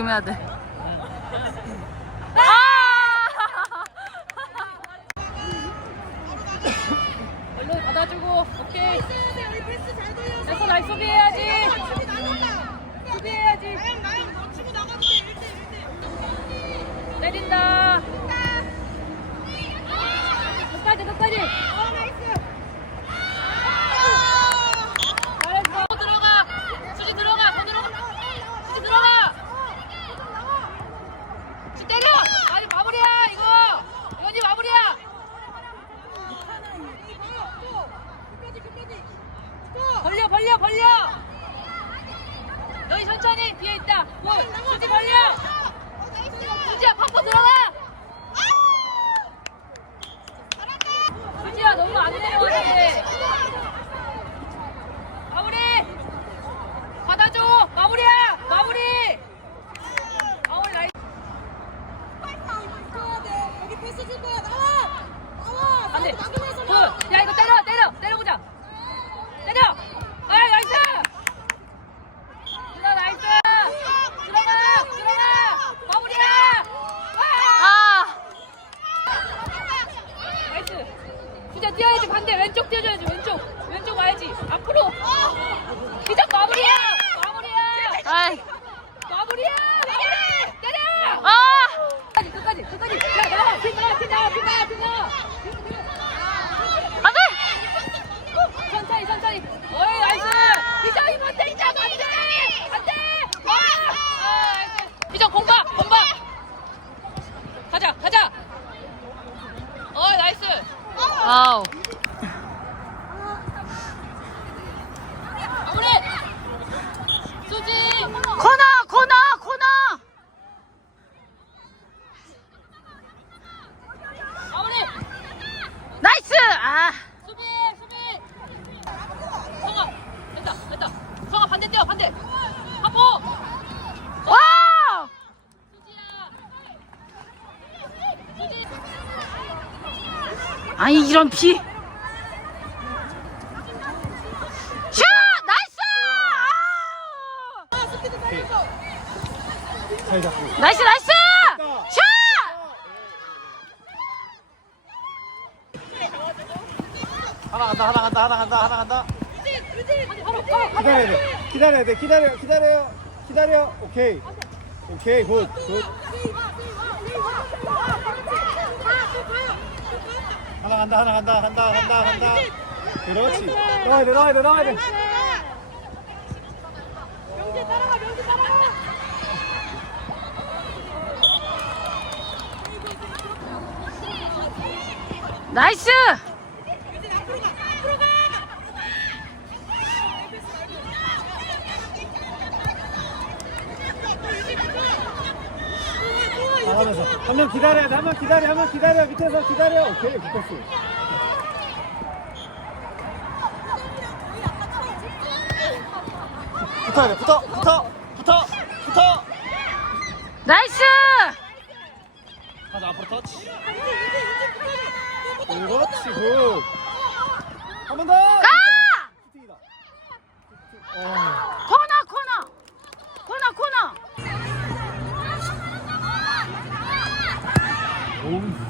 가끔 해야 돼. 얼른 받아주고 오케이. 됐어 나이 수비해야지. 수비해야지. 때린다. 끝까지 끝까지 잘했어 또 들어가 수지 들어가 또 들어가 수지 들어가 수지 때려 아니 마무리야 이거 이거지 마무리야 벌려 벌려! 너희 천천히 뒤에 있다. 뭐 수지 벌려! 수지야 팍팍 들어가! 수지야 너무 안 내려와 돼. 마무리! 받아줘! 마무리야! 마무리! 마무리 나이 안돼. 굿야 이거 때려 때려 때려보자 때려 아 나이스 누나 나이스 들어가 들어가 마무리야 와 아! 나이스 진짜 뛰어야지. 반대 왼쪽 뛰어줘야지 왼쪽. 왼쪽 와야지. 앞으로. 기적 마무리야! 마무리야! 아이! 마무리야! 마무리 때려! 아! 끝까지 끝까지 끝까지 야 나와 핀 나와 핀 나와 핀 나와 핀 나와 안 돼! 천천히 천천히 어이 나이스 기적 이거 안돼 기적 안돼 안돼 와 아, 나이스. 기적 공박 공박 가자 가자 어이 나이스 아우. 코너! 코너! 코너! 나이스! 아! 수비 수비 성아 됐다 됐다 성아 반대 뛰어 반대 하포 와! 수지야 수지 아이, 이런 비. 슛! 나이스! 아! 나이스, 나이스! 슛! 하나 간다, 하나 간다, 하나 간다, 하나 간다. 기다려야 돼. 기다려야 돼. 기다려, 기다려요. 기다려. 오케이. 오케이, 굿, 굿. 하나 간다, 하나 간다, 간다, 간다, 간다. 그렇지. 나와야 돼, 나와야 돼, 나와야 돼. 나이스! 나가면서. 한 명 기다려야 돼, 한 명 기다려, 한 명 기다려. 밑에서 기다려. 오케이, 붙었어. 붙어야 돼, 붙어, 붙어, 붙어, 붙어. 나이스! 가자, 앞으로 터치. 그렇지, 굿. 한번 더. 가! 슈팅이다. 어. 더! Ooh.